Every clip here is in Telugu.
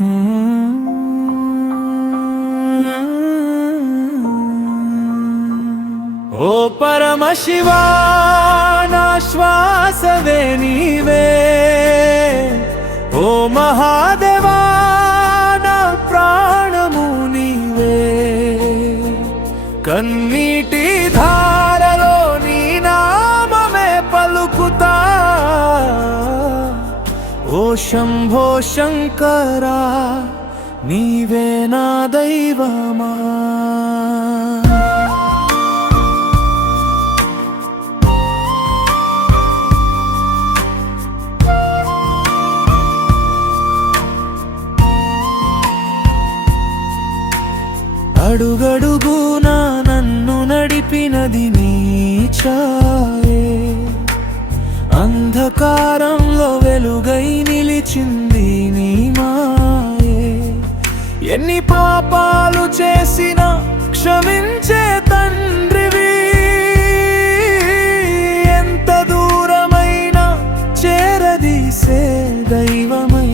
ఓ పరమశివా నా శ్వాసవే నీవే, ఓ మహాదేవా నా ప్రాణము నీవే, కన్నీటి ధారలో నీ నామమే పలుకుతా, ఓ శంభో శంకరా నీవే నా దైవమా. అడుగడుగునా నన్ను నడిపినది నీ ఛాయే, అంధకారంలో వెలుగై నిలిచింది నీ మాయే. ఎన్ని పాపాలు చేసినా క్షమించే తండ్రివి, ఎంత దూరమైనా చేరదీసే దైవమై,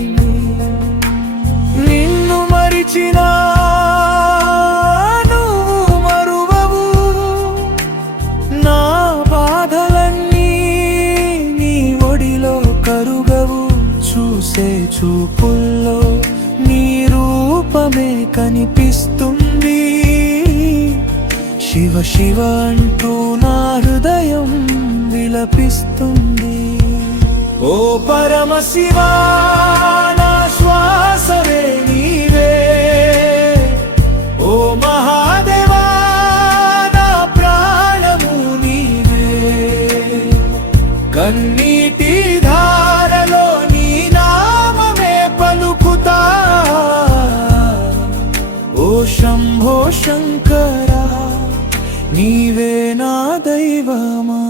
నిన్ను మరిచినా చూపుల్లో నీ రూపమే కనిపిస్తుంది. శివ శివ అంటూ నా హృదయం విలపిస్తుంది. ఓ పరమశివా నా శ్వాసవే నీవే, ఓ మహాదేవా నా ప్రాణము నీవే, కన్నీటి ధారలో శంభో శంకరా నీవే నా దైవమా.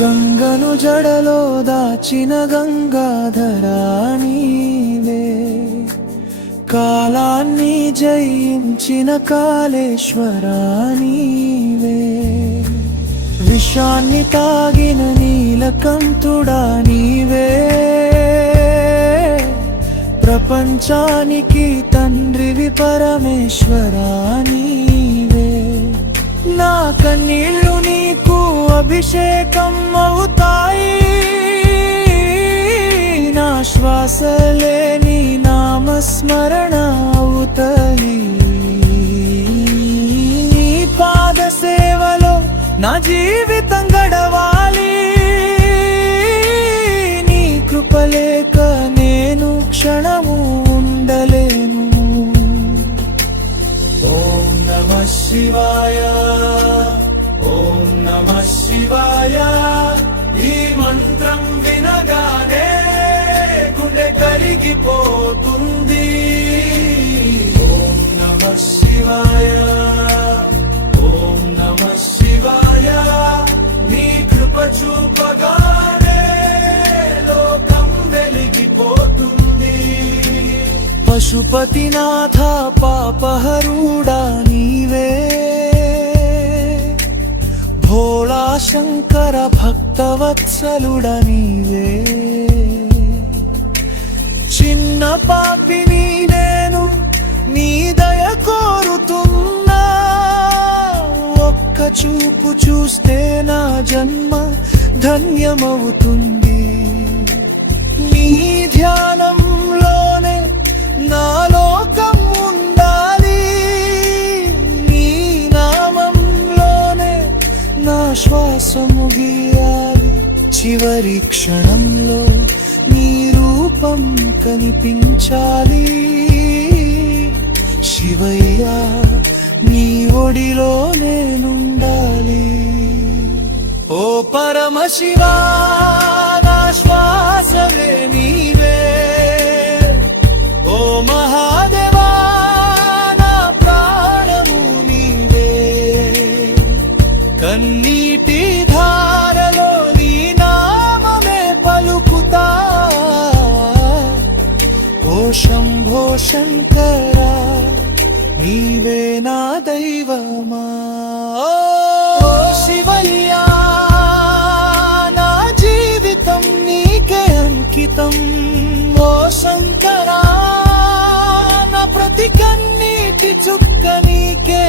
గంగను జడలో దాచిన గంగాధరా నీవే, కాలాన్ని జయించిన కాళేశ్వరా నీవే, విషాన్ని తాగిన నీలకంఠుడా నీవే, ప్రపంచానికి తండ్రివి పరమేశ్వరా నీవే. నా కన్నీళ్ళు నీకు అభిషేకం అవుతాయి, నా శ్వాసలే నీ నామస్మరణ అవుతాయి. నీ పాద సేవలో నా జీవితం గడవాలి, నీ కృపలేక నేను క్షణము ఉండలేను. ఓం నమః శివాయ, ఓం నమః శివాయ, ఈ మంత్రం వినగానే గుండె కరిగిపోతుంది. ఓం నమః శివాయ, ఓం నమః శివాయ, నీ కృప చూపగానే లోకం వెలిగిపోతుంది. పశుపతినాథ పాపహరుడా నీవే, భోళా శంకర భక్తవత్సలుడ నీవే, చిన్న పాపిని నేను నీ దయ కోరుతున్నా, ఒక్క చూపు చూస్తే నా జన్మ ధన్యమవుతుంది. నీ ధ్యానంలోనే నా లోకం ఉండాలి, నీ నామంలోనే నా శ్వాస ముగియాలి. చివరి క్షణంలో నీ రూపం కనిపించాలి. శివయ్య నీ ఒడిలో నేనుండాలి. ఓ పరమశివా నా శ్వాసవే నీవే, ఓ మహాదేవా నా ప్రాణము నీవే, కన్నీటి ధారలో నీ నామమే పలుకుతా, ఓ శంభో శంకరా శంకరా నీవే నా దైవమా ఓ శివయ్యా నా జీవితం నీకే అంకితం ఓ శంకరా నా ప్రతి కన్నీటి చుక్క నీకే